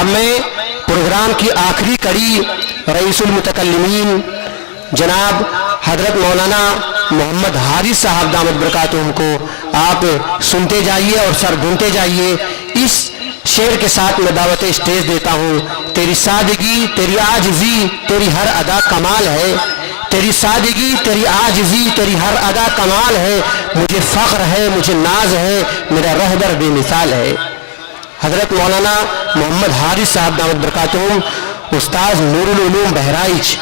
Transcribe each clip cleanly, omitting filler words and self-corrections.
اب میں پروگرام کی آخری کڑی رئیس المتکلمین جناب حضرت مولانا محمد حارث صاحب دامت برکاتہم کو آپ سنتے جائیے اور سر گنتے جائیے۔ اس شعر کے ساتھ میں دعوت اسٹیج دیتا ہوں۔ تیری سادگی، تیری عاجزی، تیری ہر ادا کمال ہے، تیری سادگی، تیری عاجزی، تیری ہر ادا کمال ہے، مجھے فخر ہے، مجھے ناز ہے، میرا رہبر بے مثال ہے۔ حضرت مولانا محمد حارث صاحب دامت برکاتہم، استاذ نور العلوم بہرائچ۔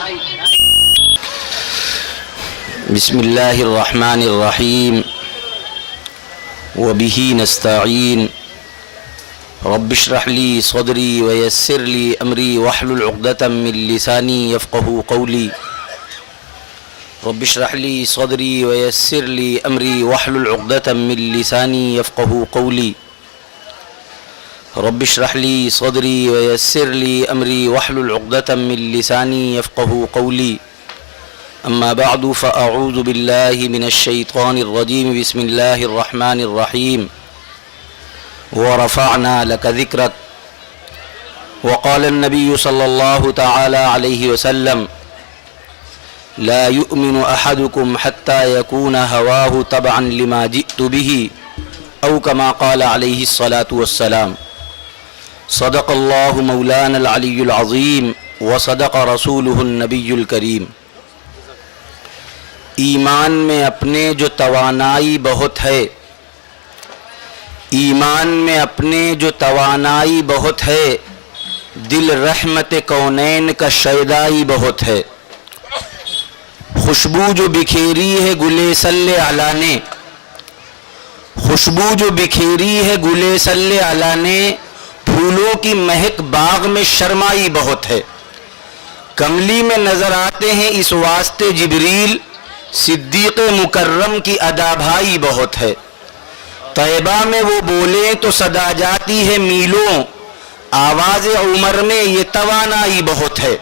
بسم اللہ الرحمن الرحیم وبہ نستعین رب اشرح لی صدری ویسر لی امری واحلل عقدۃ من لسانی یفقہوا قولی رب اشرح لی صدری ویسر لی امری واحلل عقدۃ من لسانی یفقہوا قولی رب اشرح لی صدری ویسر لی امری واحلل عقدۃ من لسانی یفقہوا قولی اما بعد فاعوذ باللہ من الشیطان الرجیم بسم اللہ الرحمن الرحیم ورفعنا لك ذکرک وقال النبی صلی اللہ تعالی علیہ وسلم لا يؤمن احدكم حتى يكون هواه تبعا لما جئت به او كما قال عليه الصلاة والسلام صدق اللہ مولانا العلی العظیم وصدق رسولہ النبی الکریم۔ ایمان میں اپنے جو توانائی بہت ہے، ایمان میں اپنے جو توانائی بہت ہے، دل رحمت کونین کا شیدائی بہت ہے۔ خوشبو جو بکھیری ہے گلے صلی علی نے، خوشبو جو بکھیری ہے گلے صلی علی نے، پھولوں کی مہک باغ میں شرمائی بہت ہے۔ کملی میں نظر آتے ہیں اس واسطے جبریل، صدیق مکرم کی ادا بھائی بہت ہے۔ طیبہ میں وہ بولیں تو صدا جاتی ہے میلوں، آواز عمر میں یہ توانائی بہت ہے۔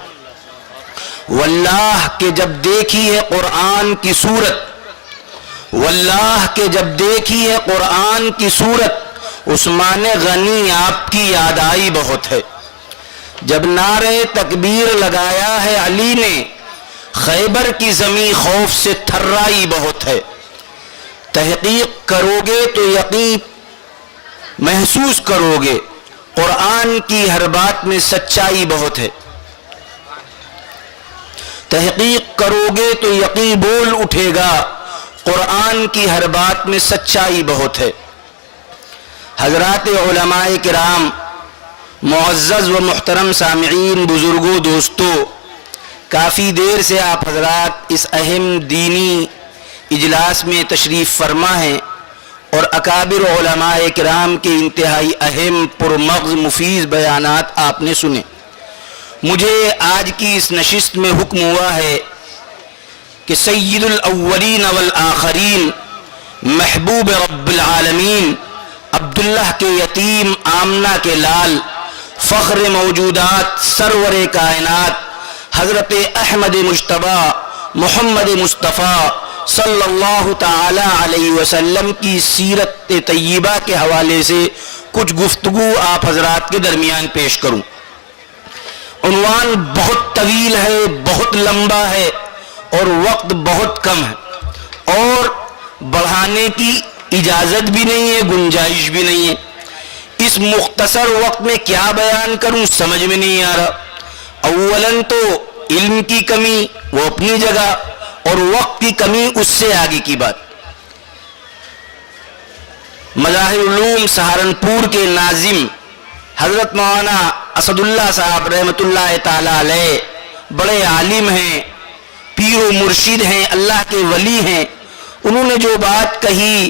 واللہ کہ جب دیکھی ہے قرآن کی صورت، واللہ کہ جب دیکھی ہے قرآن کی صورت، عثمان غنی آپ کی یاد آئی بہت ہے۔ جب نعرہ تکبیر لگایا ہے علی نے، خیبر کی زمین خوف سے تھرائی بہت ہے۔ تحقیق کرو گے تو یقین محسوس کرو گے، قرآن کی ہر بات میں سچائی بہت ہے۔ تحقیق کرو گے تو یقین بول اٹھے گا، قرآن کی ہر بات میں سچائی بہت ہے۔ حضرات علماء کرام، معزز و محترم سامعین، بزرگوں، دوستوں، کافی دیر سے آپ حضرات اس اہم دینی اجلاس میں تشریف فرما ہیں اور اکابر علماء کرام کے انتہائی اہم پرمغز مفید بیانات آپ نے سنے۔ مجھے آج کی اس نشست میں حکم ہوا ہے کہ سید الاولین والآخرین، محبوب رب العالمین، عبداللہ کے یتیم، آمنہ کے لال، فخر موجودات، سرور کائنات، حضرت احمد مجتبی محمد مصطفیٰ صلی اللہ تعالی علیہ وسلم کی سیرت طیبہ کے حوالے سے کچھ گفتگو آپ حضرات کے درمیان پیش کروں۔ عنوان بہت طویل ہے، بہت لمبا ہے اور وقت بہت کم ہے، اور بڑھانے کی اجازت بھی نہیں ہے، گنجائش بھی نہیں ہے۔ اس مختصر وقت میں کیا بیان کروں سمجھ میں نہیں آ رہا۔ اولاً تو علم کی کمی وہ اپنی جگہ، اور وقت کی کمی اس سے آگے کی بات۔ مظاہر علوم سہارنپور کے ناظم حضرت مولانا اسد اللہ صاحب رحمۃ اللہ تعالی علیہ بڑے عالم ہیں، پیر و مرشد ہیں، اللہ کے ولی ہیں۔ انہوں نے جو بات کہی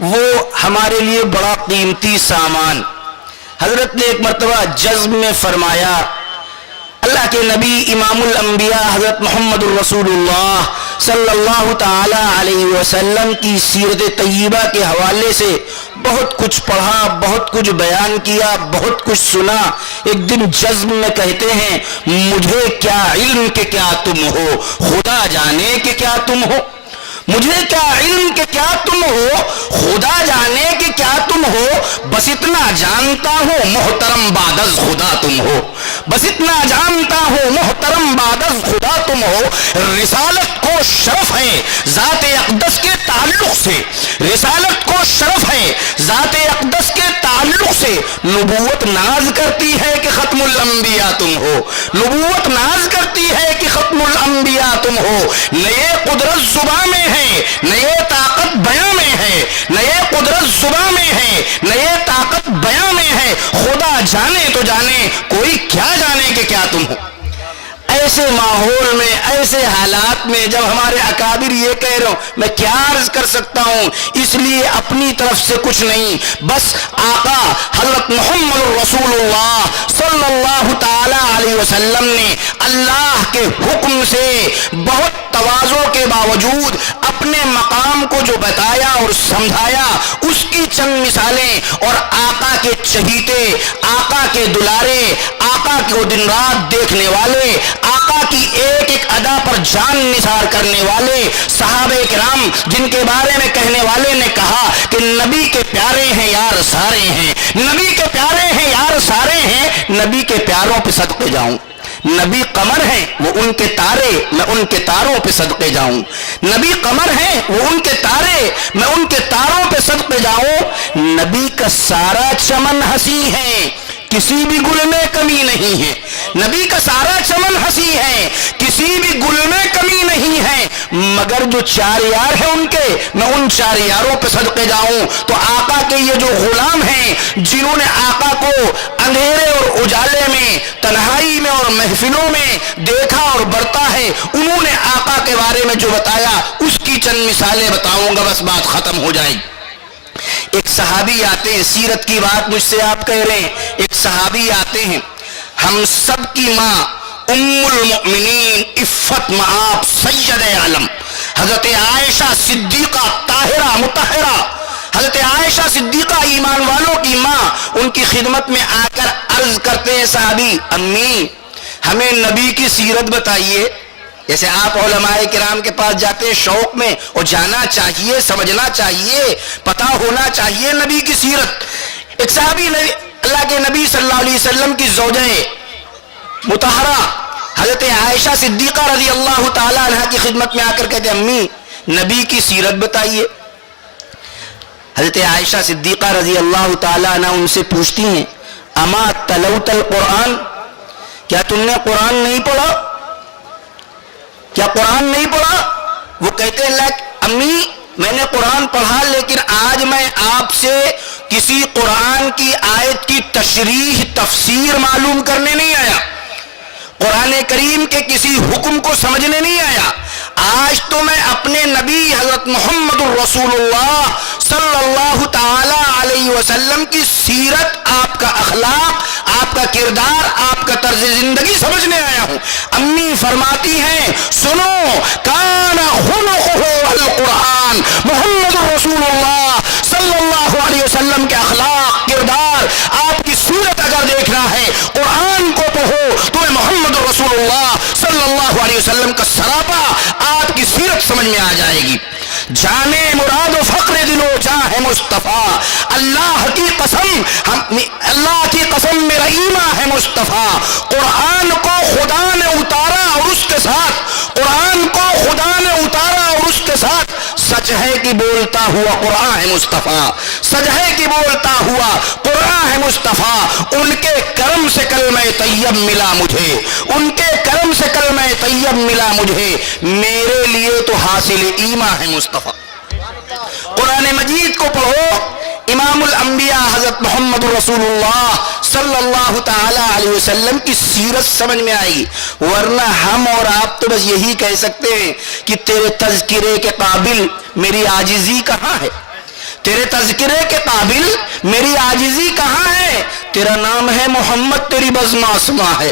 وہ ہمارے لیے بڑا قیمتی سامان۔ حضرت نے ایک مرتبہ جزم میں فرمایا، اللہ کے نبی امام الانبیاء حضرت محمد الرسول اللہ صلی اللہ تعالی علیہ وسلم کی سیرت طیبہ کے حوالے سے بہت کچھ پڑھا، بہت کچھ بیان کیا، بہت کچھ سنا۔ ایک دن جزم میں کہتے ہیں، مجھے کیا علم کہ کیا تم ہو، خدا جانے کہ کیا تم ہو۔ مجھے کیا علم کہ کیا تم ہو، خدا جانے کہ کیا تم ہو، بس اتنا جانتا ہوں محترم بعد از خدا تم ہو، بس اتنا جانتا ہوں محترم بعد از خدا تم ہو۔ رسالت کو شرف ہے ذات اقدس کے تعلق سے، رسالت کو شرف ہے ذات اقدس کے تعلق سے، نبوت ناز کرتی ہے کہ ختم الانبیاء تم ہو، نبوت ناز کرتی ہے کہ ختم الانبیاء تم ہو۔ نئے قدرت زباں میں ہے، نئے طاقت بیاں میں ہے، نئے قدرت زباں میں ہے، نئے طاقت بیاں میں ہے، خدا جانے تو جانے کوئی کیا جانے کہ کیا تم ہو۔ ایسے ماحول میں، ایسے حالات میں جب ہمارے اکابر یہ کہہ رہے ہوں، میں کیا عرض کر سکتا ہوں؟ اس لیے اپنی طرف سے کچھ نہیں، بس آقا حضرت محمد رسول اللہ صلی اللہ تعالی علیہ وسلم نے اللہ کے حکم سے بہت تواضع کے باوجود اپنے مقام کو جو بتایا اور سمجھایا، اس کی چند مثالیں، اور آقا کے چہیتے، آقا کے دلارے، آقا کو دن رات دیکھنے والے، آقا کی ایک ایک ادا پر جان نثار کرنے والے صحابہ کرام، جن کے بارے میں کہنے والے نے کہا کہ نبی کے پیارے ہیں یار سارے ہیں، نبی کے پیارے ہیں یار سارے ہیں، نبی کے پیاروں پہ صدقے جاؤں۔ نبی قمر ہیں وہ ان کے تارے، میں ان کے تاروں پہ صدقے جاؤں۔ نبی قمر ہیں وہ ان کے تارے، میں ان کے تاروں پہ صدقے جاؤں۔ نبی کا سارا چمن ہنسی ہے، کسی بھی گل میں کمی نہیں ہے، نبی کا سارا چمن ہنسی ہے، کسی بھی گل میں کمی نہیں ہے، مگر جو چار یار ہیں ان کے، میں ان چار یاروں پہ صدقے جاؤں۔ تو آقا کے یہ جو غلام ہیں جنہوں نے آقا کو اندھیرے اور اجالے میں، تنہائی میں اور محفلوں میں دیکھا اور برتا ہے، انہوں نے آقا کے بارے میں جو بتایا اس کی چند مثالیں بتاؤں گا، بس بات ختم ہو جائے گی۔ ایک صحابی آتے ہیں، سیرت کی بات مجھ سے آپ کہہ رہے ہیں، ایک صحابی آتے ہیں، ہم سب کی ماں ام المؤمنین عفت مآب سید عالم حضرت عائشہ صدیقہ طاہرہ مطہرہ، حضرت عائشہ صدیقہ ایمان والوں کی ماں، ان کی خدمت میں آ کر عرض کرتے ہیں صحابی، امی ہمیں نبی کی سیرت بتائیے۔ جیسے آپ علماء کرام کے پاس جاتے ہیں شوق میں، اور جانا چاہیے، سمجھنا چاہیے، پتہ ہونا چاہیے نبی کی سیرت۔ ایک صحابی اللہ کے نبی صلی اللہ علیہ وسلم کی زوجہ مطہرہ حضرت عائشہ صدیقہ رضی اللہ تعالی عنہ کی خدمت میں آ کر کہتے ہیں، امی نبی کی سیرت بتائیے۔ حضرت عائشہ صدیقہ رضی اللہ تعالی عنہ ان سے پوچھتی ہیں، اما تلوت القرآن، کیا تم نے قرآن نہیں پڑھا؟ کیا قرآن نہیں پڑھا؟ وہ کہتے ہیں امی میں نے قرآن پڑھا، لیکن آج میں آپ سے کسی قرآن کی آیت کی تشریح تفسیر معلوم کرنے نہیں آیا، قرآن کریم کے کسی حکم کو سمجھنے نہیں آیا، آج تو میں اپنے نبی حضرت محمد الرسول اللہ صلی اللہ تعالی علیہ وسلم کی سیرت، آپ کا اخلاق، آپ کا کردار، آپ کا طرز زندگی سمجھنے آیا ہوں۔ امی فرماتی ہیں، سنو، کان خلقہ القرآن، محمد رسول اللہ صلی اللہ علیہ وسلم کے اخلاق، کردار، آپ کی سیرت اگر دیکھنا ہے قرآن کو پڑھو، تمہیں محمد رسول اللہ صلی اللہ علیہ وسلم کا سراپا، آپ کی سیرت سمجھ میں آ جائے گی۔ جانے مراد و فقر دل و جاں ہے مصطفیٰ، اللہ کی قسم، اللہ کی قسم میرا ایمان ہے مصطفیٰ۔ قرآن کو خدا نے اتارا اور اس کے ساتھ، قرآن کو خدا نے اتارا اور اس کے ساتھ سچ ہے کہ بولتا ہوا قرآن ہے مصطفیٰ، سچ ہے کہ بولتا ہوا قرآن ہے مصطفیٰ۔ ان کے کرم سے کلمہ طیب ملا مجھے، ان کے کرم سے کلمہ طیب ملا مجھے، میرے لیے تو حاصل ایمان ہے مصطفیٰ۔ قرآن مجید کو پڑھو، امام الانبیاء حضرت محمد رسول اللہ صلی اللہ تعالی علیہ وسلم کی سیرت سمجھ میں آئے گی، ورنہ ہم اور آپ تو بس یہی کہہ سکتے ہیں کہ تیرے تذکرے کے قابل میری عاجزی کہاں ہے، تیرے تذکرے کے قابل میری عاجزی کہاں ہے؟ تیرا نام ہے محمد، تیری بزم آسماں ہے،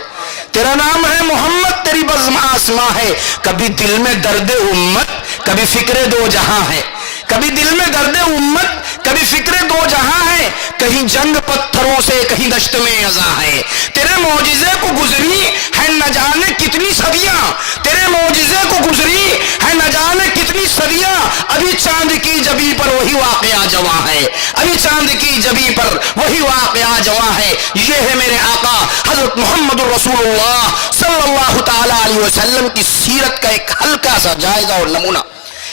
تیرا نام ہے محمد، تیری بزم آسماں ہے۔ کبھی دل میں درد امت، کبھی فکر دو جہاں ہے، کبھی دل میں درد امت، کبھی فکر دو جہاں ہے، کہیں جنگ پتھروں سے، کہیں دشت میں ازاں ہے. تیرے معجزے کو گزری ہے نہ جانے کتنی صدیاں، تیرے معجزے کو گزری ہے نہ جانے کتنی صدیاں، ابھی چاند کی جبی پر وہی واقعہ جواں ہے، ابھی چاند کی جبی پر وہی واقعہ جواں ہے. یہ ہے میرے آقا حضرت محمد رسول اللہ صلی اللہ تعالی علیہ وسلم کی سیرت کا ایک ہلکا سا جائزہ اور نمونہ.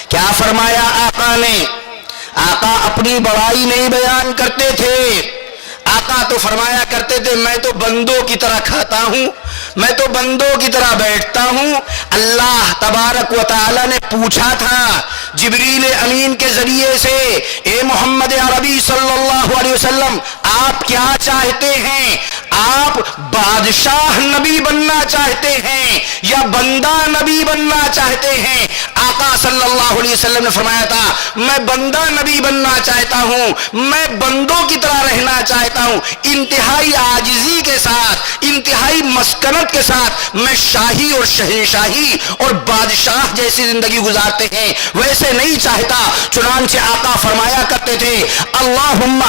کیا فرمایا آقا نے؟ آقا اپنی بڑائی نہیں بیان کرتے تھے. آقا تو فرمایا کرتے تھے میں تو بندوں کی طرح کھاتا ہوں، میں تو بندوں کی طرح بیٹھتا ہوں. اللہ تبارک و تعالی نے پوچھا تھا جبریل امین کے ذریعے سے، اے محمد عربی صلی اللہ علیہ وسلم آپ کیا چاہتے ہیں؟ آپ بادشاہ نبی بننا چاہتے ہیں یا بندہ نبی بننا چاہتے ہیں؟ آقا صلی اللہ علیہ وسلم نے فرمایا تھا میں بندہ نبی بننا چاہتا ہوں، میں بندوں کی طرح رہنا چاہتا ہوں. انتہائی عاجزی کے ساتھ، انتہائی مسکنت کے ساتھ میں شاہی اور شہنشاہی اور بادشاہ جیسی زندگی گزارتے ہیں ویسے نہیں چاہتا. چنانچہ آقا فرمایا کرتے تھے اللہم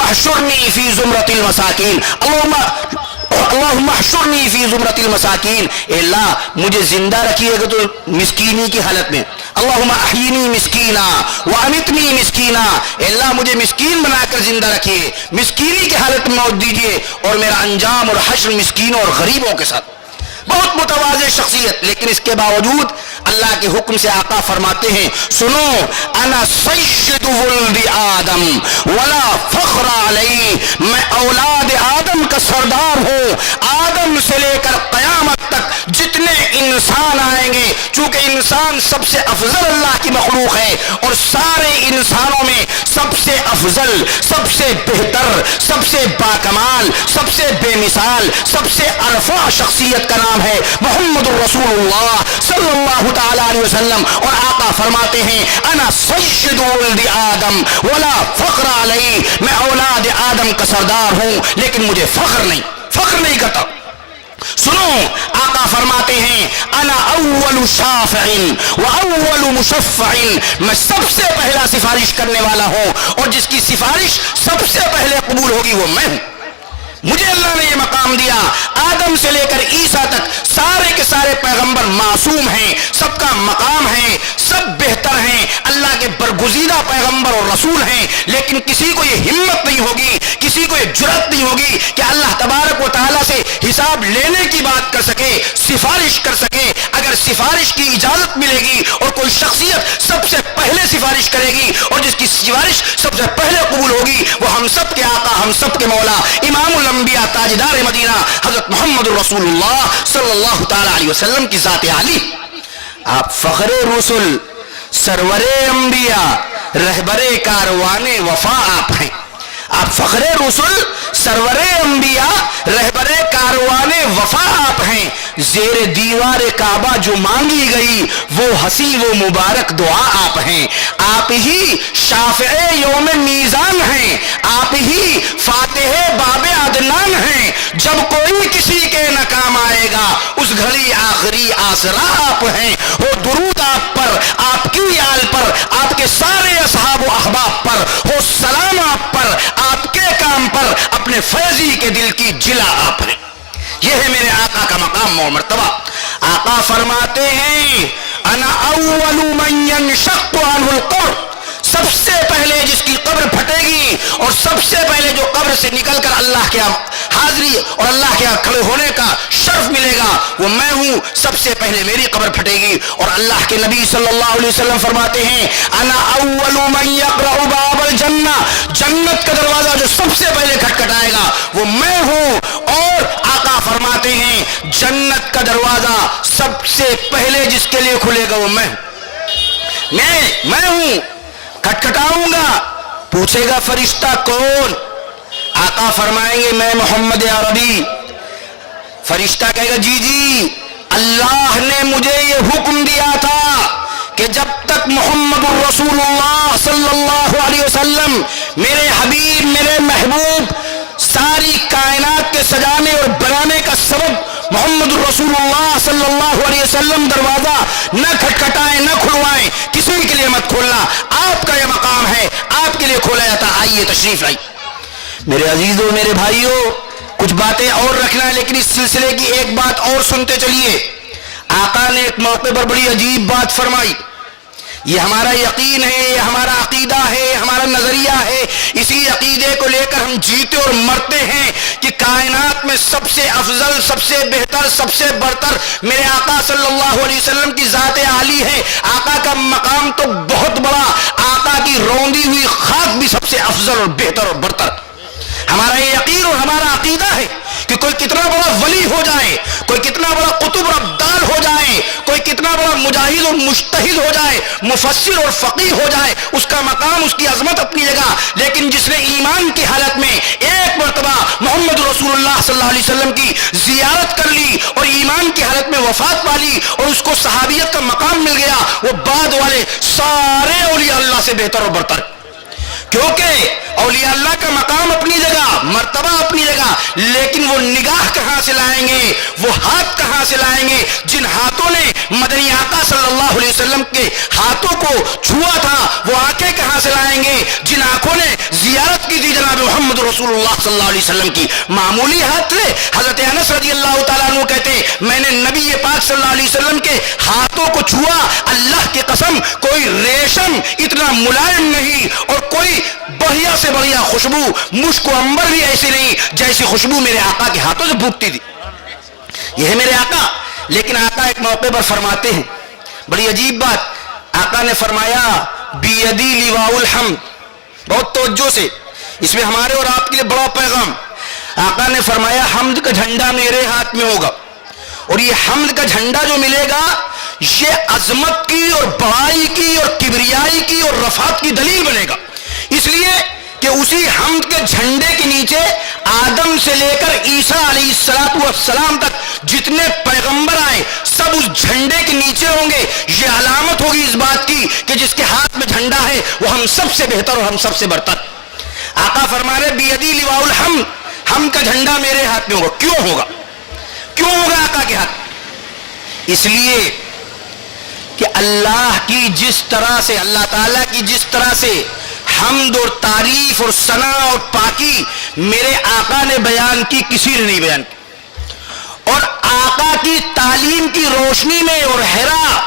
احشرنی فی زمرۃ المساکین، اللہم احشرنی فی زمرۃ المساکین، اے اللہ مجھے زندہ رکھیے گا تو مسکینی کی حالت میں، اللہم احیینی مسکینا وامتنی مسکینا، اے اللہ مجھے مسکین بنا کر زندہ رکھیے، مسکینی کی حالت میں موت دیجیے، اور میرا انجام اور حشر مسکینوں اور غریبوں کے ساتھ. بہت متواضع شخصیت، لیکن اس کے باوجود اللہ کے حکم سے آقا فرماتے ہیں سنو انا سید ولد آدم ولا فخر علی، میں اولاد آدم کا سردار ہوں. آدم سے لے کر قیامت تک جتنے انسان آئیں گے، چونکہ انسان سب سے افضل اللہ کی مخلوق ہے اور سارے انسانوں میں سب سے افضل، سب سے بہتر، سب سے باکمال، سب سے بے مثال، سب سے ارفع شخصیت کا نام ہے محمد رسول اللہ صلی اللہ تعالی علیہ وسلم. اور آقا فرماتے ہیں انا سید ولد آدم ولا فخر علی، میں اولاد آدم کا سردار ہوں لیکن مجھے فخر نہیں کرتا. سنو آقا فرماتے ہیں انا اول شافع و اول مشفع، میں سب سے پہلا سفارش کرنے والا ہوں اور جس کی سفارش سب سے پہلے قبول ہوگی وہ میں ہوں. مجھے اللہ نے یہ مقام دیا. آدم سے لے کر عیسیٰ تک سارے کے سارے پیغمبر معصوم ہیں، سب کا مقام ہے، سب بہتر ہیں، اللہ کے برگزیدہ پیغمبر اور رسول ہیں، لیکن کسی کو یہ ہمت نہیں ہوگی، کسی کو یہ جرأت نہیں ہوگی کہ اللہ تبارک و تعالیٰ سے حساب لینے کی بات کر سکے، سفارش کر سکے. اگر سفارش کی اجازت ملے گی اور کوئی شخصیت سب سے پہلے سفارش کرے گی اور جس کی سفارش سب سے پہلے قبول ہوگی وہ ہم سب کے آقا، ہم سب کے مولا، امام الانبیاء، تاجدار مدینہ حضرت محمد رسول اللہ صلی اللہ تعالی علیہ وسلم کی ذات عالی. آپ فخر رسل، سرور انبیاء، رہبر کاروان وفا آپ ہیں. آپ فخر رسل، سرور انبیاء، رہبر کاروان وفا آپ ہیں. زیر دیوار کعبہ جو مانگی گئی وہ حسی و مبارک دعا آپ ہیں. آپ ہی شافع یوم میزان ہیں، آپ ہی فاتح باب عدنان ہیں. جب کوئی کسی کے ناکام آئے گا اس گھڑی آخری آسرا آپ ہیں. ہو درود آپ پر، آپ کی آل پر، آپ کے سارے اصحاب و احباب پر، ہو سلام آپ پر، آپ کے کام پر، اپنے فیضی کے دل کی جلا آپ ہیں. یہ ہے میرے آقا کا مقام و مرتبہ. آقا فرماتے ہیں انا اول من ينشق عنه القبر، سب سے پہلے جس کی قبر پھٹے گی اور سب سے پہلے جو قبر سے نکل کر اللہ کے حاضری اور اللہ کے کھڑے ہونے کا شرف ملے گا وہ میں ہوں. سب سے پہلے میری قبر پھٹے گی. اور اللہ کے نبی صلی اللہ علیہ وسلم فرماتے ہیں انا اول من يقرع باب الجنہ، جنت کا دروازہ جو سب سے پہلے کھٹکھٹائے گا وہ میں ہوں. اور آقا فرماتے ہیں جنت کا دروازہ سب سے پہلے جس کے لیے کھلے گا وہ میں ہوں. کھٹکھٹاؤں گا، پوچھے گا فرشتہ کون؟ آقا فرمائیں گے میں محمد عربی. فرشتہ کہے گا جی اللہ نے مجھے یہ حکم دیا تھا کہ جب تک محمد الرسول اللہ صلی اللہ علیہ وسلم میرے حبیب، میرے محبوب، ساری کائنات کے کے سجانے اور بنانے کا سبب محمد رسول اللہ صلی اللہ علیہ وسلم دروازہ نہ کھٹکھٹائیں نہ کھلوائیں، کسی کے لیے مت کھولنا، آپ کا یہ مقام ہے، آپ کے لیے کھولا جاتا۔ آئیے تشریف لائیے۔ میرے عزیزوں، میرے بھائیوں، کچھ باتیں اور رکھنا ہے، لیکن اس سلسلے کی ایک بات اور سنتے چلیے۔ آقا نے ایک موقع پر بڑی عجیب بات فرمائی۔ یہ ہمارا یقین ہے، یہ ہمارا عقیدہ ہے، ہمارا نظریہ ہے، اسی عقیدے کو لے کر ہم جیتے اور مرتے ہیں کہ کائنات میں سب سے افضل، سب سے بہتر، سب سے برتر میرے آقا صلی اللہ علیہ وسلم کی ذات عالی ہے۔ آقا کا مقام تو بہت بڑا، آقا کی روندی ہوئی خاک بھی سب سے افضل اور بہتر اور برتر۔ ہمارا یہ یقین اور ہمارا عقیدہ ہے کہ کوئی کتنا بڑا ولی ہو جائے، کوئی کتنا بڑا قطب ابدال ہو جائے، کوئی کتنا بڑا مجاہد اور مجتہد ہو جائے، مفسر اور فقیہ ہو جائے، اس کا مقام، اس کی عظمت اپنی جگہ، لیکن جس نے ایمان کی حالت میں ایک مرتبہ محمد رسول اللہ صلی اللہ علیہ وسلم کی زیارت کر لی اور ایمان کی حالت میں وفات پالی اور اس کو صحابیت کا مقام مل گیا، وہ بعد والے سارے اولیاء اللہ سے بہتر اور برتر، کیونکہ اولیاء اللہ کا مقام اپنی جگہ، مرتبہ اپنی جگہ، لیکن وہ نگاہ کہاں سے لائیں گے، وہ ہاتھ کہاں سے لائیں گے جن ہاتھوں نے مدنی آقا صلی اللہ علیہ وسلم کے ہاتھوں کو چھوا تھا، وہ آنکھیں کہاں سے لائیں گے جن آنکھوں نے زیارت کی تھی جناب محمد رسول اللہ صلی اللہ علیہ وسلم کی۔ معمولی ہاتھ سے حضرت انس رضی اللہ تعالیٰ عنہ کہتے ہیں میں نے نبی پاک صلی اللہ علیہ وسلم کے ہاتھوں کو چھوا، اللہ کی قسم کوئی ریشم اتنا ملائم نہیں اور کوئی بڑھیا سے بڑھیا خوشبو، مشک و عنبر بھی ایسی نہیں جیسی خوشبو میرے آقا کے ہاتھوں سے پھوٹتی تھی۔ یہ ہے میرے آقا۔ لیکن آقا ایک موقع پر فرماتے ہیں بڑی عجیب بات، آقا نے فرمایا بیدی لواء الحمد، بہت توجہ سے، اس میں ہمارے اور آپ کے لیے بڑا پیغام۔ آقا نے فرمایا حمد کا جھنڈا میرے ہاتھ میں ہوگا، اور یہ حمد کا جھنڈا جو ملے گا یہ عظمت کی اور بڑائی کی اور کبریائی کی اور رفعت کی دلیل بنے گا، اس لیے کہ اسی حمد کے جھنڈے کے نیچے آدم سے لے کر عیسیٰ علیہ السلام تک جتنے پیغمبر آئے سب اس جھنڈے کے نیچے ہوں گے۔ یہ علامت ہوگی اس بات کی کہ جس کے ہاتھ میں جھنڈا ہے وہ ہم سب سے بہتر اور ہم سب سے برتر۔ آقا فرما رہے بیدی لواء الحمد، حمد کا جھنڈا میرے ہاتھ میں ہوگا۔ کیوں ہوگا؟ کیوں ہوگا آقا کے ہاتھ؟ اس لیے کہ اللہ کی جس طرح سے، اللہ تعالیٰ کی جس طرح سے حمد اور تعریف اور ثنا اور پاکی میرے آقا نے بیان کی کسی نے نہیں بیان کی، اور آقا کی تعلیم کی روشنی میں اور حرا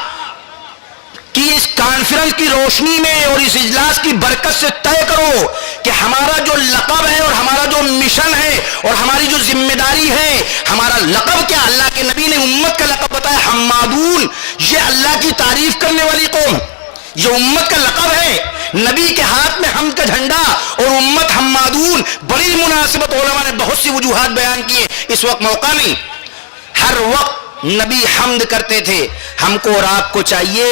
کی اس کانفرنس کی روشنی میں اور اس اجلاس کی برکت سے طے کرو کہ ہمارا جو لقب ہے اور ہمارا جو مشن ہے اور ہماری جو ذمہ داری ہے، ہمارا لقب کیا؟ اللہ کے نبی نے امت کا لقب بتایا حمادون، یہ اللہ کی تعریف کرنے والی قوم، یہ امت کا لقب ہے۔ نبی کے ہاتھ میں حمد کا جھنڈا اور امت حمادون، بڑی مناسبت، علماء نے بہت سی وجوہات بیان کیے، اس وقت موقع نہیں۔ ہر وقت نبی حمد کرتے تھے۔ ہم کو اور آپ کو چاہیے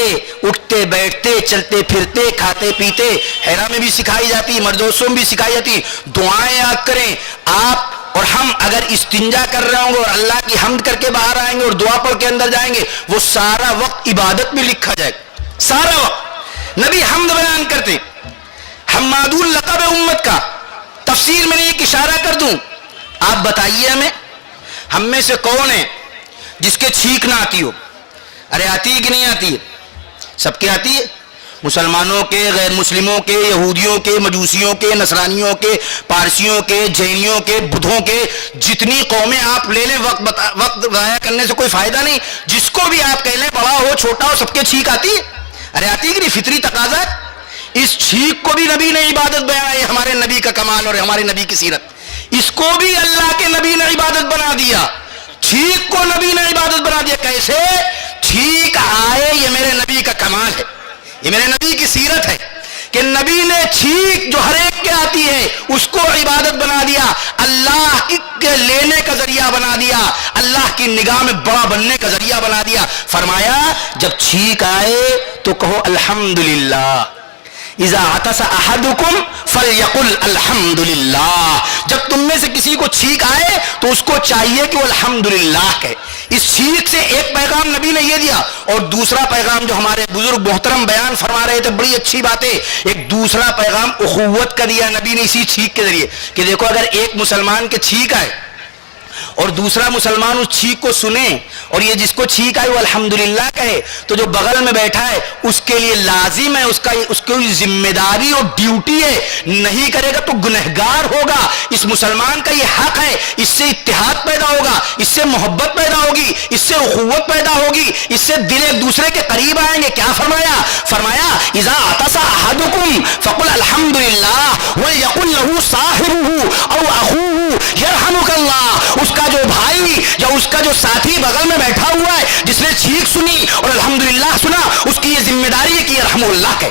اٹھتے بیٹھتے چلتے پھرتے کھاتے پیتے، حرا میں بھی سکھائی جاتی، مردوسوں میں بھی سکھائی جاتی، دعائیں یاد کریں۔ آپ اور ہم اگر استنجا کر رہے ہوں گے اور اللہ کی حمد کر کے باہر آئیں گے اور دعا پڑھ کے اندر جائیں گے، وہ سارا وقت عبادت میں لکھا جائے گا، سارا وقت۔ نبی حمد بیان کرتے، حمادون لقب ہے امت کا۔ تفصیل میں ایک اشارہ کر دوں، آپ بتائیے ہم میں سے کون ہے جس کے چھینک نہ آتی ہو؟ ارے آتی ہے کہ نہیں آتی ہے؟ سب کے آتی ہے، مسلمانوں کے، غیر مسلموں کے، یہودیوں کے، مجوسیوں کے، نصرانیوں کے، پارسیوں کے، جینیوں کے، بدھوں کے، جتنی قومیں آپ لے لیں، وقت ضائع کرنے سے کوئی فائدہ نہیں، جس کو بھی آپ کہہ لیں بڑا ہو چھوٹا ہو سب کے چھینک آتی ہے۔ ارے آتی ہے کہ نہیں؟ فطری تقاضا ہے۔ اس چھینک کو بھی نبی نے عبادت بیان، ہمارے نبی کا کمال اور ہمارے نبی کی سیرت، اس کو بھی اللہ کے نبی نے عبادت بنا دیا، چھینک کو نبی نے عبادت بنا دیا۔ کیسے؟ چھینک آئے، یہ میرے نبی کا کمال ہے، یہ میرے نبی کی سیرت ہے کہ نبی نے چھینک جو ہر ایک کے آتی ہے اس کو عبادت بنا دیا، اللہ کے لینے کا ذریعہ بنا دیا، اللہ کی نگاہ میں بڑا بننے کا ذریعہ بنا دیا۔ فرمایا جب چھینک آئے تو کہو الحمدللہ، اذا عطس احدکم فلیقل الحمدللہ، جب تم میں سے کسی کو چھینک آئے تو اس کو چاہیے کہ وہ الحمدللہ کہے۔ اس چھینک سے ایک پیغام نبی نے یہ دیا، اور دوسرا پیغام جو ہمارے بزرگ محترم بیان فرما رہے تھے، بڑی اچھی بات ہے، ایک دوسرا پیغام اخوت کا دیا نبی نے اسی چھینک کے ذریعے کہ دیکھو اگر ایک مسلمان کے چھینک آئے اور دوسرا مسلمان اس چھینک کو سنے اور یہ جس کو چھینک آئی وہ الحمدللہ کہے تو جو بغل میں بیٹھا ہے اس کے لیے لازم ہے, اس کی ذمہ داری اور ڈیوٹی ہے, نہیں کرے گا تو گنہگار ہوگا. اس مسلمان کا یہ حق ہے, اس سے اتحاد پیدا ہوگا, اس سے محبت پیدا ہوگی, اس سے اخوت پیدا ہوگی, اس سے دل ایک دوسرے کے قریب آئیں گے. کیا فرمایا اذا عطس احدکم فقل الحمدللہ وليقل له صاحبه او اخوه يرحمك اللہ. اس کا جو بھائی یا اس کا جو ساتھی بغل میں بیٹھا ہوا ہے جس نے چھینک سنی اور الحمدللہ سنا, اس کی یہ ذمہ داری ہے کہ یرحم اللہ کہے.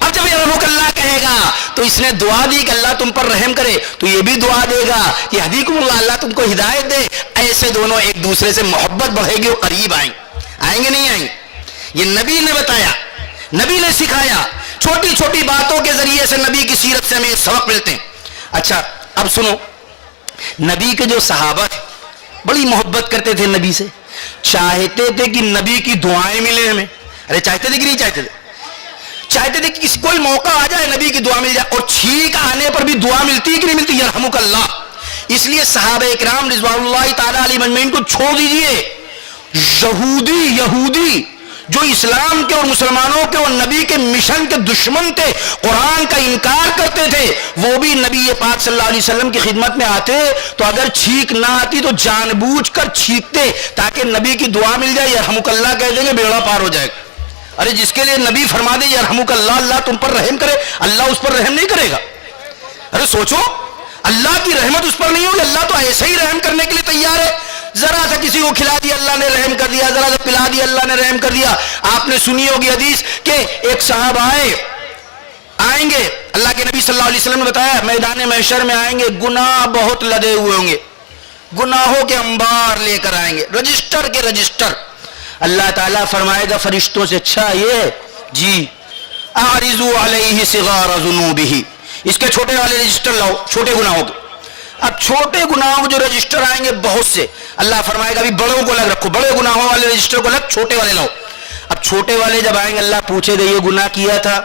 اب جب یرحمک اللہ کہے گا تو اس نے دعا دی کہ اللہ تم پر رحم کرے, تو یہ بھی دعا دے گا کہ یہدیکم اللہ, اللہ تم کو ہدایت دے. ایسے دونوں ایک دوسرے سے محبت بڑھے گی اور قریب آئیں گے نہیں آئیں. یہ نبی نے بتایا, نبی نے سکھایا. چھوٹی چھوٹی باتوں کے ذریعے سے نبی کی سیرت سے ہمیں سبق ملتے ہیں. اچھا اب سنو, نبی کے جو صحابہ تھے بڑی محبت کرتے تھے نبی سے, چاہتے تھے کہ نبی کی دعائیں ملیں ہمیں. ارے چاہتے تھے کہ نہیں چاہتے تھے؟ چاہتے تھے کہ کسی کوئی موقع آ جائے نبی کی دعا مل جائے. اور چھینک آنے پر بھی دعا ملتی کہ نہیں ملتی؟ یرحمک اللہ. اس لیے صحابہ اکرام رضوان اللہ تعالی علیہم اجمعین کو چھوڑ دیجئے. یہودی جو اسلام کے اور مسلمانوں کے اور نبی کے مشن کے دشمن تھے, قرآن کا انکار کرتے تھے, وہ بھی نبی پاک صلی اللہ علیہ وسلم کی خدمت میں آتے تو اگر چھینک نہ آتی تو جان بوجھ کر چھینکتے تاکہ نبی کی دعا مل جائے. یرحمک اللہ کہہ دیں گے, بیڑا پار ہو جائے گا. ارے جس کے لیے نبی فرما دے یرحمک اللہ, اللہ تم پر رحم کرے, اللہ اس پر رحم نہیں کرے گا. ارے سوچو, اللہ کی رحمت اس پر نہیں ہوگی, اللہ تو ایسے ہی رحم کرنے کے لیے تیار ہے. ذرا سا کسی کو کھلا دیا اللہ نے رحم کر دیا, ذرا سا پلا دیا اللہ نے رحم کر دیا. آپ نے سنی ہوگی حدیث کہ ایک صاحب آئیں گے, اللہ کے نبی صلی اللہ علیہ وسلم نے بتایا میدان محشر میں آئیں گے, گناہ بہت لدے ہوئے ہوں گے, گناہوں کے انبار لے کر آئیں گے, رجسٹر کے رجسٹر. اللہ تعالیٰ فرمائے گا فرشتوں سے, اچھا یہ جی اعرضوا علیہ صغار ذنوبہ, اس کے چھوٹے والے رجسٹر لاؤ, چھوٹے گناہوں کے. اب چھوٹے گناہوں کے جو رجسٹر آئیں گے بہت سے, اللہ فرمائے گا ابھی بڑوں کو الگ رکھو, بڑے گناہوں والے رجسٹر کو الگ, چھوٹے والے لاؤ. اب چھوٹے والے جب آئیں گے اللہ پوچھے گا یہ گناہ کیا تھا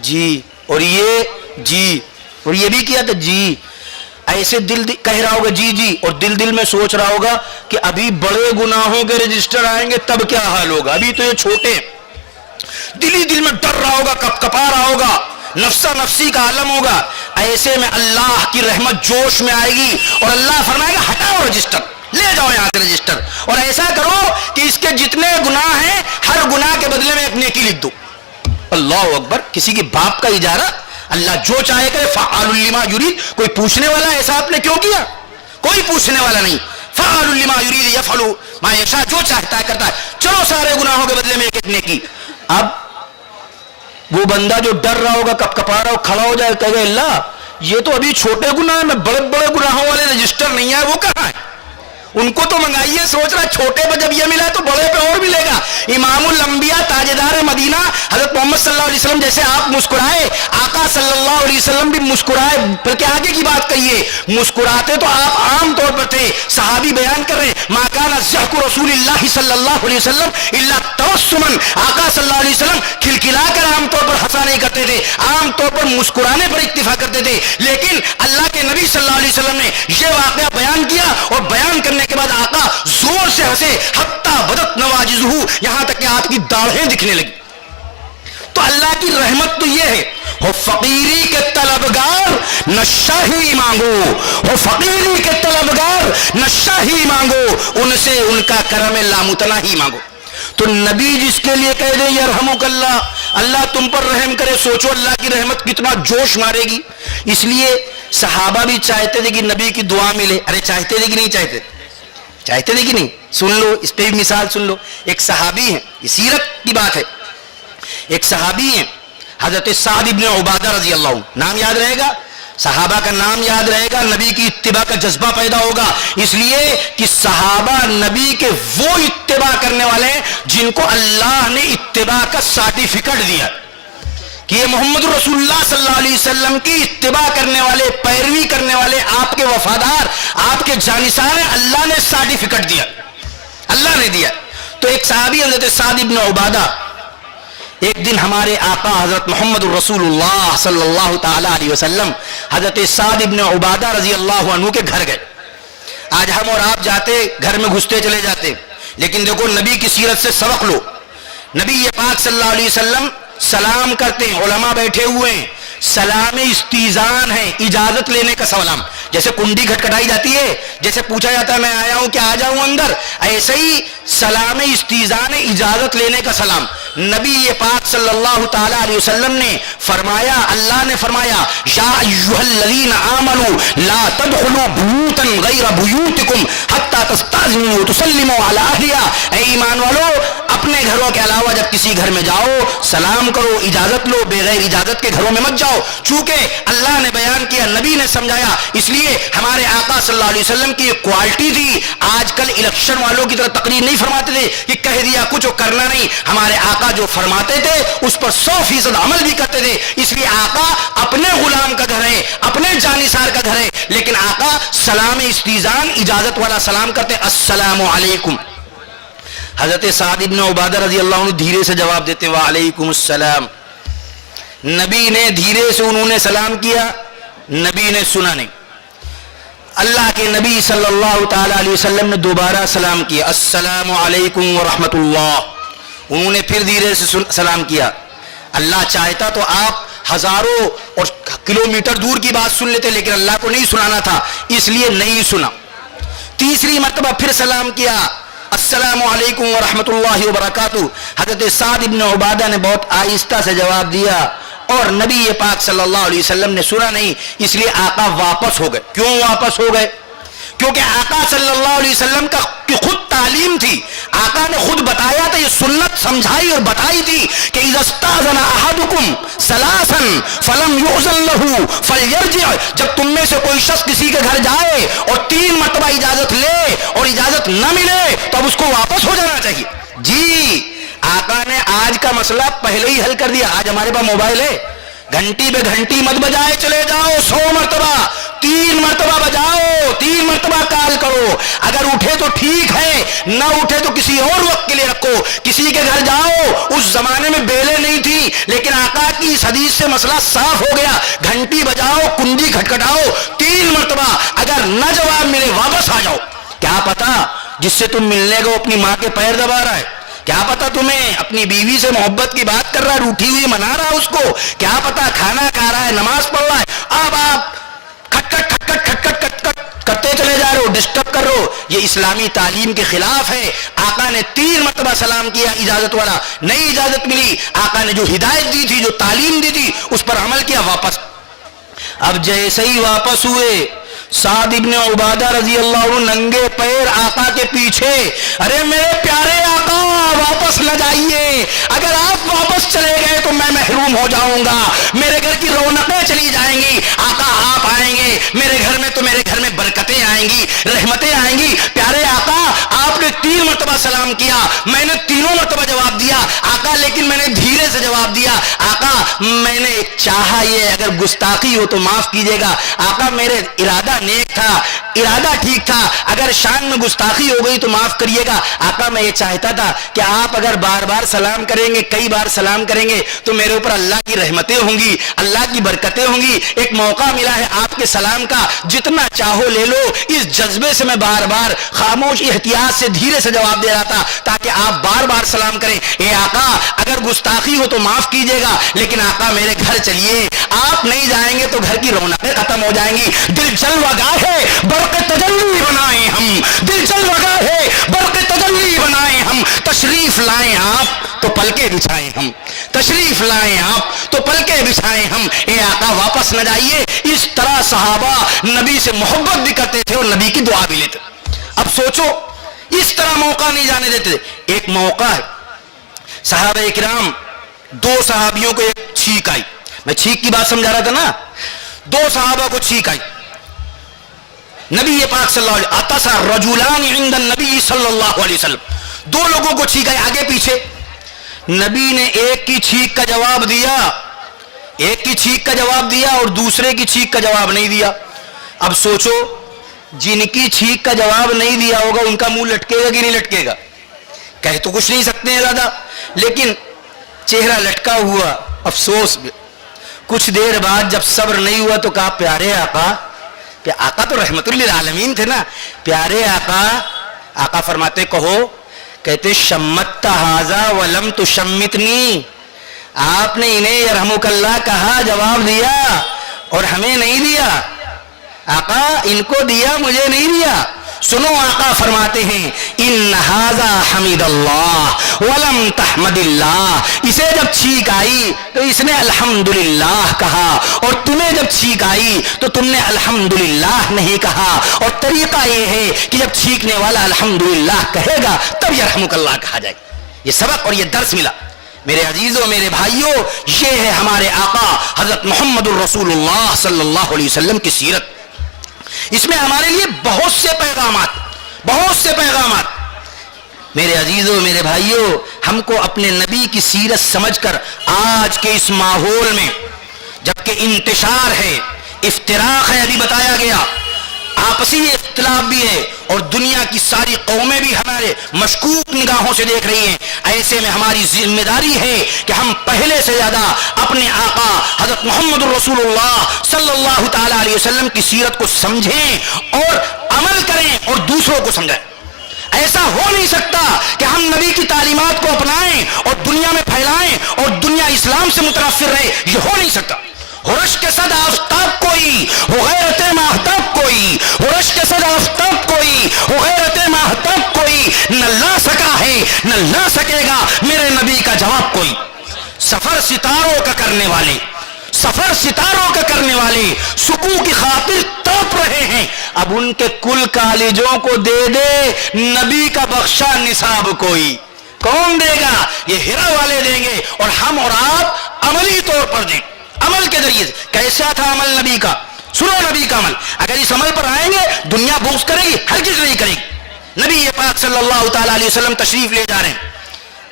جی, اور یہ جی, اور یہ بھی کیا تھا جی. ایسے دل کہہ رہا ہوگا جی جی, اور دل میں سوچ رہا ہوگا کہ ابھی بڑے گناہوں کے رجسٹر آئیں گے تب کیا حال ہوگا, ابھی تو یہ چھوٹے. دل میں ڈر رہا ہوگا, کپا رہا ہوگا, نفسا نفسی کا عالم ہوگا. ایسے میں اللہ کی رحمت جوش میں آئے گی اور اللہ فرمائے گا ہٹاؤ رجسٹر, لے جاؤ یہاں سے رجسٹر, اور ایسا کرو کہ اس کے جتنے گناہ ہیں ہر گناہ کے بدلے میں ایک نیکی لکھ دو. اللہ اکبر. کسی کی باپ کا اجارہ, اللہ جو چاہے کرے, فعال لما یرید. کوئی پوچھنے والا ایسا آپ نے کیوں کیا؟ کوئی پوچھنے والا نہیں. فعال لما یرید یفعل ما یشاء, جو چاہتا ہے کرتا ہے. چلو سارے گناہوں کے بدلے میں ایک نیکی. اب وہ بندہ جو ڈر رہا ہوگا, کپا رہا ہو, کھڑا ہو جائے, کہے گا اللہ یہ تو ابھی چھوٹے گناہ ہیں, میں بڑے بڑے گناہوں والے رجسٹر نہیں آئے, وہ کہاں ہے؟ ان کو تو منگائیے. سوچ رہا چھوٹے پہ جب یہ ملا تو بڑے پہ اور ملے گا. امام الانبیاء تاجدار مدینہ حضرت محمد صلی اللہ علیہ وسلم جیسے آپ مسکرائے, آقا صلی اللہ علیہ وسلم بھی مسکرائے, بلکہ آگے کی بات کہیے, مسکراتے تو آپ عام طور پر تھے. صحابی بیان کر رہے ما کان ضحک رسول اللہ صلی اللہ علیہ وسلم الا تبسما, آقا صلی اللہ علیہ وسلم کھلکھلا کر عام طور پر ہنسا نہیں کرتے تھے, عام طور پر مسکرانے پر اکتفا کرتے تھے. لیکن اللہ کے نبی صلی اللہ علیہ وسلم نے یہ واقعہ بیان کیا, اور بیان کرنے کے بعد آقا زور سے ہنسے, حتی بدت نواجزہ, یہاں تک کہ آپ کی داڑھیں دکھنے لگی. تو اللہ کی رحمت تو یہ ہے, ہو فقیری کے طلبگار نہ شاہی مانگو, ہو فقیری کے طلبگار نہ شاہی مانگو, ان سے ان کا کرم لامتناہی مانگو. تو نبی جس کے لیے کہہ دے یرحمک اللہ, اللہ تم پر رحم کرے, سوچو اللہ کی رحمت کتنا جوش مارے گی. اس لیے صحابہ بھی چاہتے تھے کہ نبی کی دعا ملے. ارے چاہتے تھے کہ نہیں چاہتے؟ چاہتے تھے کہ نہیں؟ سن لو, اس پہ بھی مثال سن لو. ایک صحابی ہیں, یہ سیرت کی بات ہے, ایک صحابی ہیں حضرت سعد ابن عبادہ رضی اللہ عنہ. نام یاد رہے گا, صحابہ کا نام یاد رہے گا, نبی کی اتباع کا جذبہ پیدا ہوگا. اس لیے کہ صحابہ نبی کے وہ اتباع کرنے والے ہیں جن کو اللہ نے اتباع کا سرٹیفکیٹ دیا کہ یہ محمد رسول اللہ صلی اللہ علیہ وسلم کی اتباع کرنے والے, پیروی کرنے والے, آپ کے وفادار, آپ کے جانثار ہیں. اللہ نے سرٹیفکیٹ دیا, اللہ نے دیا. تو ایک صحابی حضرت سعد ابن عبادہ ایک دن ہمارے آقا حضرت محمد رسول اللہ صلی اللہ تعالی علیہ وسلم حضرت سعد ابن عبادہ رضی اللہ عنہ کے گھر گئے. آج ہم اور آپ جاتے گھر میں گھستے چلے جاتے، لیکن دیکھو نبی کی سیرت سے سبق لو. نبی پاک صلی اللہ علیہ وسلم سلام کرتے ہیں، علماء بیٹھے ہوئے ہیں، سلام استیزان ہے، اجازت لینے کا سلام. جیسے کنڈی کھٹکھٹائی جاتی ہے، جیسے پوچھا جاتا ہے میں آیا ہوں کیا آ جاؤں اندر، ایسے ہی سلام استیزان، اجازت لینے کا سلام. نبی پاک صلی اللہ تعالی علیہ وسلم نے فرمایا، اللہ نے فرمایا یا ایھا الذین آمنوا لا تدخلوا بیوتا غیر بیوتکم حتی تستأذنوا وتسلموا علی اہلہا. اے ایمان والو، اپنے گھروں کے علاوہ جب کسی گھر میں جاؤ سلام کرو، اجازت لو، بغیر اجازت کے گھروں میں مت جاؤ. چونکہ اللہ نے بیان کیا، نبی نے سمجھایا، اس لیے ہمارے آقا صلی اللہ علیہ وسلم کی ایک کوالٹی تھی. آج کل الیکشن والوں کی طرح تقریر نہیں فرماتے تھے کہ کہہ دیا کچھ کرنا نہیں. ہمارے آقا جو فرماتے تھے اس پر 100% عمل بھی کرتے تھے. اس لیے آقا اپنے غلام کا گھر ہے، اپنے جانثار کا گھر ہے، لیکن آقا سلام استیزان، اجازت والا سلام کرتے، السلام علیکم. حضرت سعد بن عبادہ رضی اللہ عنہ دھیرے سے جواب دیتے وعلیکم السلام. نبی نے دھیرے سے انہوں نے سلام کیا، نبی نے سنا نہیں. اللہ کے نبی صلی اللہ تعالی علیہ وسلم نے دوبارہ سلام کیا، السلام علیکم ورحمۃ اللہ. انہوں نے پھر دھیرے سے سلام کیا. اللہ چاہتا تو آپ ہزاروں اور کلومیٹر دور کی بات سن لیتے، لیکن اللہ کو نہیں سنانا تھا، اس لیے نہیں سنا. تیسری مرتبہ پھر سلام کیا، السلام علیکم ورحمۃ اللہ وبرکاتہ. حضرت سعد بن عبادہ نے بہت آہستہ سے جواب دیا اور نبی پاک صلی اللہ علیہ وسلم نے سنا نہیں. اس لیے آقا واپس ہو گئے. کیوں واپس ہو گئے؟ کیونکہ آقا صلی اللہ علیہ وسلم کی خود تعلیم تھی. آقا نے خود بتایا تھا، یہ سنت سمجھائی اور بتائی تھی کہ اذا استاذن احدکم ثلاثا فلم یؤذن له فلیرجع. جب تم میں سے کوئی شخص کسی کے گھر جائے اور 3 مرتبہ اجازت لے اور اجازت نہ ملے تو اب اس کو واپس ہو جانا چاہیے. جی آقا نے آج کا مسئلہ پہلے ہی حل کر دیا. آج ہمارے پاس موبائل ہے، گھنٹی پہ گھنٹی مت بجائے چلے جاؤ 100 مرتبہ، 3 مرتبہ بجاؤ، 3 مرتبہ کال کرو. اگر اٹھے تو ٹھیک ہے، نہ اٹھے تو کسی اور وقت کے لیے رکھو. کسی کے گھر جاؤ، اس زمانے میں بیلیں نہیں تھی، لیکن آقا کی اس حدیث سے مسئلہ صاف ہو گیا. گھنٹی بجاؤ، کنجی کھٹکھٹاؤ 3 مرتبہ، اگر نہ جواب ملے واپس آ جاؤ. کیا پتا جس سے تم ملنے کو اپنی ماں کے پیر دبا رہا ہے، کیا پتا تمہیں اپنی بیوی سے محبت کی بات کر رہا ہے، روٹھی ہوئی منا رہا ہے اس کو، کیا پتا کھانا کھا رہا ہے، نماز پڑھ رہا ہے. اب آپ کھٹ کھٹ کھٹ کھٹ کھٹ کھٹ کھٹ کھٹ کرتے چلے جا رہے ہو، ڈسٹرب کر رہے ہو. یہ اسلامی تعلیم کے خلاف ہے. آقا نے 3 مرتبہ سلام کیا اجازت والا، نہیں اجازت ملی. آقا نے جو ہدایت دی تھی، جو تعلیم دی تھی، اس پر عمل کیا، واپس. اب جیسے ہی واپس ہوئے، سعد ابن عبادہ رضی اللہ عنہ ننگے پیر آقا کے پیچھے، ارے میرے پیارے آقا واپس نہ جائیے، اگر آپ واپس چلے گئے تو میں محروم ہو جاؤں گا، میرے گھر کی رونقیں چلی جائیں گی. آقا آپ آئیں گے میرے گھر میں تو میرے گھر میں برکتیں آئیں گی، رحمتیں آئیں گی. پیارے آقا آپ نے 3 مرتبہ سلام کیا، میں نے 3 مرتبہ جواب دیا. آقا لیکن میں نے دھیرے سے جواب دیا. آقا میں نے چاہا یہ اگر گستاخی ہو تو معاف کیجیے گا. آقا میرے ارادہ نیک تھا، ارادہ ٹھیک تھا، اگر شان میں گستاخی ہو گئی تو معاف کریے گا. آقا میں یہ چاہتا تھا کہ آپ اگر بار بار سلام کریں گے، کئی بار سلام کریں گے تو میرے اوپر اللہ کی رحمتیں ہوں گی، اللہ کی برکتیں ہوں گی. ایک موقع ملا ہے آپ کے سلام کا، جتنا چاہو لے لو. اس جذبے سے میں بار بار خاموش احتیاط سے دھیرے سے جواب دے رہا تھا تاکہ آپ بار بار سلام کریں. اے آقا اگر گستاخی ہو تو معاف کیجیے گا، لیکن آقا میرے گھر چلیے، آپ نہیں جائیں گے تو گھر کی رونقیں ختم ہو جائیں گی. دل جلوہ گاہ ہے برق تجلی بنائیں ہم، دل جلوہ گاہ ہے برق تجلی بنائیں ہم. تشریف لائیں آپ تو پلکیں بچھائیں ہم، تشریف لائیں آپ تو پلکیں بچھائیں ہم. اے آقا واپس نہ جائیے. اس طرح صحابہ نبی سے محبت بھی کرتے تھے اور نبی کی دعا بھی لیتے. اب سوچو اس طرح موقع نہیں جانے دیتے. ایک موقع ہے صحابہ کرام، 2 صحابیوں کو ایک چھینک آئی. میں چھینک کی بات سمجھا رہا تھا نا. 2 صحابہ کو چھینک آئی. نبی پاک صلی اللہ علیہ عطس رجلان عند النبی صلی اللہ علیہ وسلم. 2 لوگوں کو چھینک آئی آگے پیچھے. نبی نے ایک کی چھینک کا جواب دیا، ایک کی چھینک کا جواب دیا اور دوسرے کی چھینک کا جواب نہیں دیا. اب سوچو جن کی چھینک کا جواب نہیں دیا ہوگا ان کا منہ لٹکے گا کہ نہیں لٹکے گا؟ کہہ تو کچھ نہیں سکتے ہیں زیادہ، لیکن چہرہ لٹکا ہوا، افسوس. کچھ دیر بعد جب صبر نہیں ہوا تو کہا پیارے آقا آقا تو رحمت للعالمین تھے نا، پیارے آقا فرماتے کہو، کہتے شمت ھذا ولم تشمتنی، آپ نے انہیں یرحمک اللہ کہا، جواب دیا اور ہمیں نہیں دیا، آقا ان کو دیا مجھے نہیں دیا۔ سنو آقا فرماتے ہیں ان ھذا حمد اللہ ولم تحمد اللہ، اسے جب چھینک آئی تو اس نے الحمدللہ کہا، اور تمہیں جب چھینک آئی تو تم نے الحمدللہ نہیں کہا، اور طریقہ یہ ہے کہ جب چھینکنے والا الحمدللہ کہے گا تب یرحمک اللہ کہا جائے۔ یہ سبق اور یہ درس ملا میرے عزیزوں، میرے بھائیوں، یہ ہے ہمارے آقا حضرت محمد الرسول اللہ صلی اللہ علیہ وسلم کی سیرت۔ اس میں ہمارے لیے بہت سے پیغامات میرے عزیزوں، میرے بھائیوں، ہم کو اپنے نبی کی سیرت سمجھ کر آج کے اس ماحول میں جبکہ انتشار ہے، افتراق ہے، ابھی بتایا گیا، آپسی اختلاف بھی ہے، اور دنیا کی ساری قومیں بھی ہمارے مشکوک نگاہوں سے دیکھ رہی ہیں، ایسے میں ہماری ذمہ داری ہے کہ ہم پہلے سے زیادہ اپنے آقا حضرت محمد الرسول اللہ صلی اللہ تعالی علیہ وسلم کی سیرت کو سمجھیں اور عمل کریں اور دوسروں کو سمجھائیں۔ ایسا ہو نہیں سکتا کہ ہم نبی کی تعلیمات کو اپنائیں اور دنیا میں پھیلائیں اور دنیا اسلام سے متنفر رہے، یہ ہو نہیں سکتا۔ ہرش کے صد آفتاب کوئی ہو غیرت ماہتاب کوئی، ہرش کے صد آفتاب کوئی ہو غیرت ماہتاب کوئی، نہ لا سکا ہے نہ لا سکے گا میرے نبی کا جواب کوئی۔ سفر ستاروں کا کرنے والے سکوں کی خاطر تڑپ رہے ہیں، اب ان کے کل کالجوں کو دے دے نبی کا بخشا نصاب کوئی، کون دے گا؟ یہ ہیرا والے دیں گے، اور ہم اور آپ عملی طور پر دیں، عمل کے ذریعے۔ کیسا تھا عمل نبی کا؟ سنو نبی کا عمل، اگر اس عمل پر آئیں گے دنیا بغض کرے گی، ہر چیز نہیں کرے گی۔ نبی پاک صلی اللہ تعالیٰ علیہ وسلم تشریف لے جا رہے ہیں،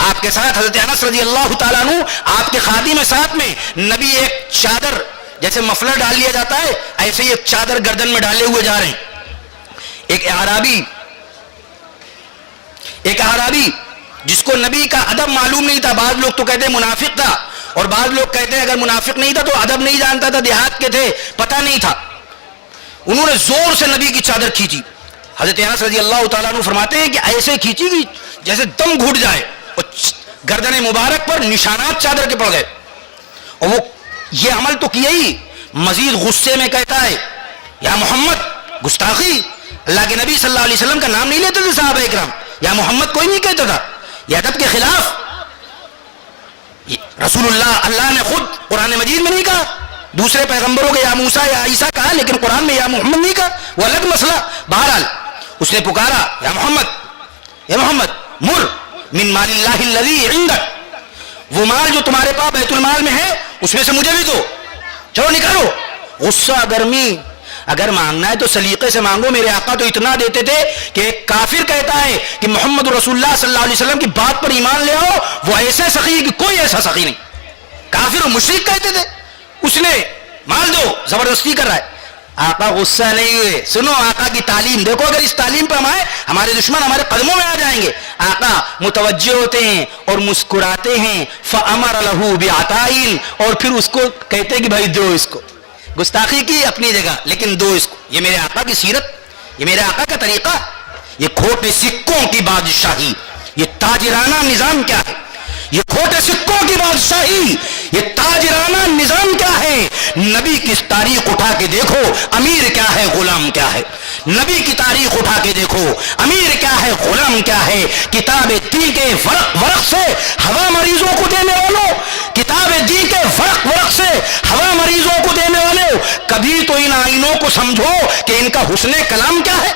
آپ کے ساتھ حضرت انس رضی اللہ تعالیٰ عنہ آپ کے خادم میں ساتھ میں، نبی ایک چادر جیسے مفلر ڈال لیا جاتا ہے ایسے ہی ایک چادر گردن میں ڈالے ہوئے جا رہے ہیں۔ ایک اعرابی جس کو نبی کا ادب معلوم نہیں تھا، بعض لوگ تو کہتے ہیں منافق تھا، اور بعض لوگ کہتے ہیں اگر منافق نہیں تھا تو ادب نہیں جانتا تھا، دیہات کے تھے، پتہ نہیں تھا، انہوں نے زور سے نبی کی چادر کھینچی۔ حضرت انس رضی اللہ تعالیٰ عنہ فرماتے ہیں کہ ایسے کھینچی گئی جیسے دم گھٹ جائے، اور گردن مبارک پر نشانات چادر کے پڑ گئے، اور وہ یہ عمل تو کیا ہی، مزید غصے میں کہتا ہے یا محمد، گستاخی، اللہ کے نبی صلی اللہ علیہ وسلم کا نام نہیں لیتے تھے صحابہ اکرام، یا محمد کوئی نہیں کہتا تھا، یہ ادب کے خلاف۔ رسول اللہ نے خود قرآن مجید میں نہیں کہا، دوسرے پیغمبروں کے یا موسیٰ یا عیسیٰ کہا، لیکن قرآن میں یا محمد نہیں کہا، وہ الگ مسئلہ۔ بہرحال اس نے پکارا یا محمد مر من مال اللہ الذی عندک، وہ مال جو تمہارے پاس بیت المال میں ہے اس میں سے مجھے بھی دو، چلو نکالو۔ غصہ گرمی، اگر مانگنا ہے تو سلیقے سے مانگو، میرے آقا تو اتنا دیتے تھے کہ ایک کافر کہتا ہے کہ محمد رسول اللہ صلی اللہ علیہ وسلم کی بات پر ایمان لے آؤ، وہ ایسے سخی کہ کوئی ایسا سخی نہیں، کافر و مشرک کہتے تھے، اس نے مال دو، زبردستی کر رہا ہے۔ آقا غصہ نہیں ہوئے، سنو آقا کی تعلیم دیکھو، اگر اس تعلیم پر ہم آئے ہمارے دشمن ہمارے قدموں میں آ جائیں گے۔ آقا متوجہ ہوتے ہیں اور مسکراتے ہیں، فَأَمَرَ لَهُ بِعَطَائِن، اور پھر اس کو کہتے کہ بھائی دو اس کو، گستاخی کی اپنی جگہ لیکن دو اس کو۔ یہ میرے آقا کی سیرت، یہ میرے آقا کا طریقہ، یہ کھوٹے سکوں کی بادشاہی، یہ تاجرانہ نظام کیا ہے؟ یہ کھوٹے سکوں کی بادشاہی، یہ تاجرانہ نظام کیا ہے؟ نبی کی تاریخ اٹھا کے دیکھو، امیر کیا ہے غلام کیا ہے؟ نبی کی تاریخ اٹھا کے دیکھو، امیر کیا ہے غلام کیا ہے؟ کتاب دین کے ورق سے ہوا مریضوں کو دینے والوں، کتاب دین کے ورق سے ہوا مریضوں کو دینے والوں، کبھی تو ان آئینوں کو سمجھو کہ ان کا حسن کلام کیا ہے،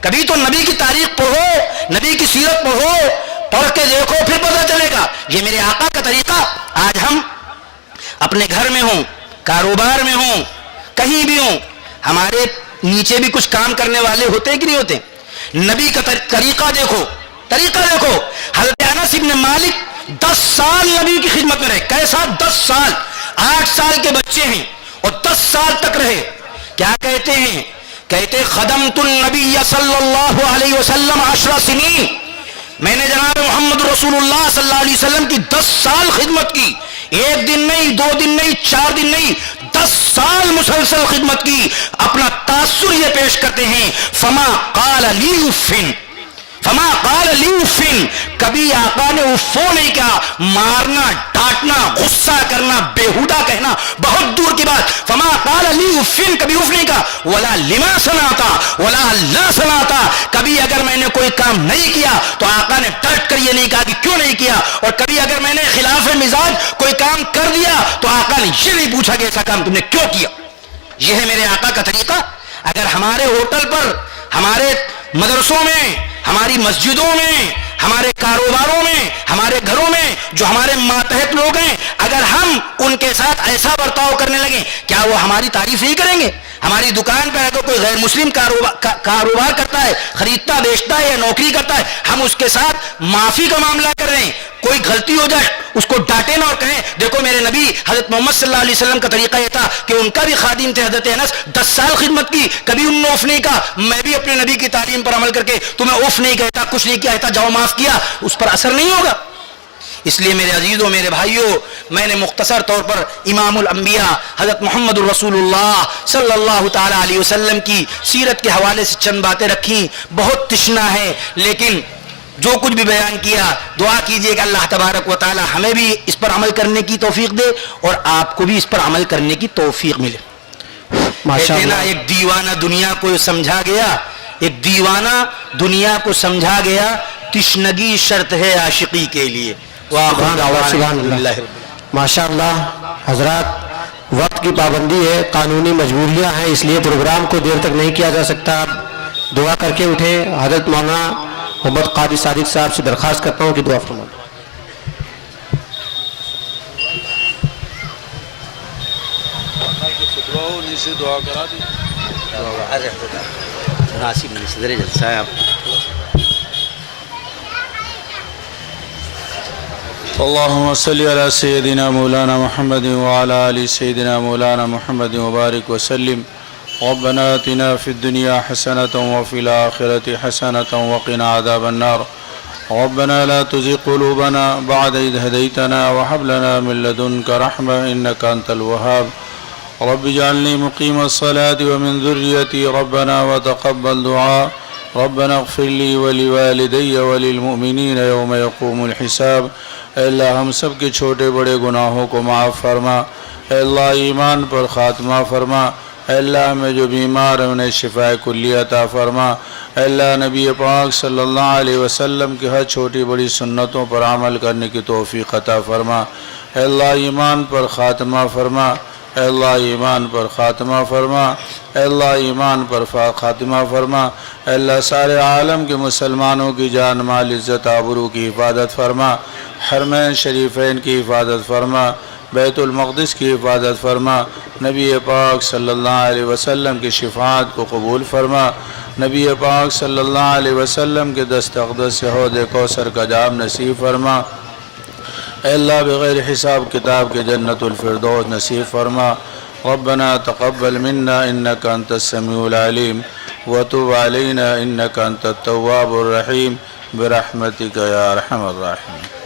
کبھی تو نبی کی تاریخ پڑھو، نبی کی سیرت پڑھو، پڑھ کے دیکھو پھر پتہ چلے گا۔ یہ میرے آقا کا طریقہ۔ آج ہم اپنے گھر میں ہوں، کاروبار میں ہوں، کہیں بھی ہوں، ہمارے نیچے بھی کچھ کام کرنے والے ہوتے ہیں کہ نہیں ہوتے؟ نبی کا طریقہ دیکھو، حضرت انس بن مالک 10 سال نبی کی خدمت میں رہے۔ کیسا 10 سال؟ 8 سال کے بچے ہیں اور 10 سال تک رہے۔ کیا کہتے ہیں؟ کہتے خدمت النبی صلی اللہ علیہ وسلم 10 سنین، میں نے جناب محمد رسول اللہ صلی اللہ علیہ وسلم کی 10 سال خدمت کی، 1 دن نہیں، 2 دن نہیں، 4 دن نہیں، 10 10 سال مسلسل خدمت کی، اپنا تاثر یہ پیش کرتے ہیں، فما قال لی افن، فما قال لی افن، کبھی آقا نے افو نہیں کہا، مارنا، ڈانٹنا، غصہ کرنا، بیہودہ کہنا بہت دور کی بات، فما قال لی افن، کبھی اف نہیں کہا، ولا لما صنعتا، ولا اللہ صنعتا، کبھی اگر میں نے کوئی کام نہیں کیا تو آقا نے ڈٹ کر یہ نہیں کہا کہ کیوں نہیں کیا، اور کبھی اگر میں نے خلاف مزاج کوئی کام کر دیا تو آقا نے یہ نہیں پوچھا کہ ایسا کام تم نے کیوں کیا۔ یہ ہے میرے آقا کا طریقہ۔ اگر ہمارے ہوٹل پر، ہمارے مدرسوں میں، ہماری مسجدوں میں، ہمارے کاروباروں میں، ہمارے گھروں میں جو ہمارے ماتحت لوگ ہیں، اگر ہم ان کے ساتھ ایسا برتاؤ کرنے لگیں، کیا وہ ہماری تعریف نہیں کریں گے؟ ہماری دکان پہ اگر کوئی غیر مسلم کاروبار کرتا ہے، خریدتا بیچتا ہے یا نوکری کرتا ہے، ہم اس کے ساتھ معافی کا معاملہ کر رہے ہیں، کوئی غلطی ہو جائے اس کو ڈانٹے نہ اور کہیں دیکھو میرے نبی حضرت محمد صلی اللہ علیہ وسلم کا طریقہ یہ تھا کہ ان کا بھی خادم تھے حضرت انس، 10 سال خدمت کی، کبھی انہوں نے اف نہیں کہا، میں بھی اپنے نبی کی تعلیم پر عمل کر کے تمہیں اف نہیں کہتا، کچھ نہیں کیا، جاؤ معاف کیا، اس پر اثر نہیں ہوگا۔ اس لیے میرے عزیزوں، میرے بھائیوں، میں نے مختصر طور پر امام الانبیاء حضرت محمد الرسول اللہ صلی اللہ تعالی علیہ وسلم کی سیرت کے حوالے سے چند باتیں رکھی، بہت تشنا ہے، لیکن جو کچھ بھی بیان کیا دعا کیجئے کہ اللہ تبارک و تعالی ہمیں بھی اس پر عمل کرنے کی توفیق دے اور آپ کو بھی اس پر عمل کرنے کی توفیق ملے۔ کہتے نا ایک دیوانہ دنیا کو سمجھا گیا، ایک دیوانہ دنیا کو سمجھا گیا، تشنگی شرط ہے عاشقی کے لیے۔ ماشاء اللہ حضرات، وقت کی پابندی ہے، قانونی مجبوریاں ہیں، اس لیے پروگرام کو دیر تک نہیں کیا جا سکتا۔ دعا کر کے اٹھے۔ حضرت مولانا محمد قادری صادق صاحب سے درخواست کرتا ہوں کہ دعا فرمائیں۔ اللهم صل على سيدنا مولانا محمد وعلى آل سيدنا مولانا محمد وبارك وسلم. ربنا آتنا في الدنيا حسنة وفي الآخرة حسنة وقنا عذاب النار. ربنا لا تزغ قلوبنا بعد إذ هديتنا وهب لنا من لدنك رحمة إنك أنت الوهاب. رب اجعلني مقيم الصلاة ومن ذريتي ربنا وتقبل دعاء. ربنا اغفر لي ولوالدي وللمؤمنين يوم يقوم الحساب. اے اللہ ہم سب کے چھوٹے بڑے گناہوں کو معاف فرما. اے اللہ ایمان پر خاتمہ فرما. اے اللہ ہمیں جو بیمار ہیں انہیں شفاء کلی عطا فرما. اے اللہ نبی پاک صلی اللہ علیہ وسلم کی ہر چھوٹی بڑی سنتوں پر عمل کرنے کی توفیق عطا فرما. اے اللہ ایمان پر خاتمہ فرما. اے اللہ ایمان پر خاتمہ فرما. اے اللہ ایمان پر خاتمہ فرما. اے اللہ سارے عالم کے مسلمانوں کی جان مال عزت آبرو کی حفاظت فرما. حرمین شریفین کی حفاظت فرما. بیت المقدس کی حفاظت فرما. نبی پاک صلی اللہ علیہ وسلم کی شفاعت کو قبول فرما. نبی پاک صلی اللہ علیہ وسلم کے دست اقدس سے حوض کوثر کا جام نصیب فرما. اے اللہ بغیر حساب کتاب کے جنت الفردوس نصیب فرما. ربنا تقبل منا انك انت السميع العليم وتب علينا انك انت التواب الرحيم برحمتك يا ارحم الراحمين.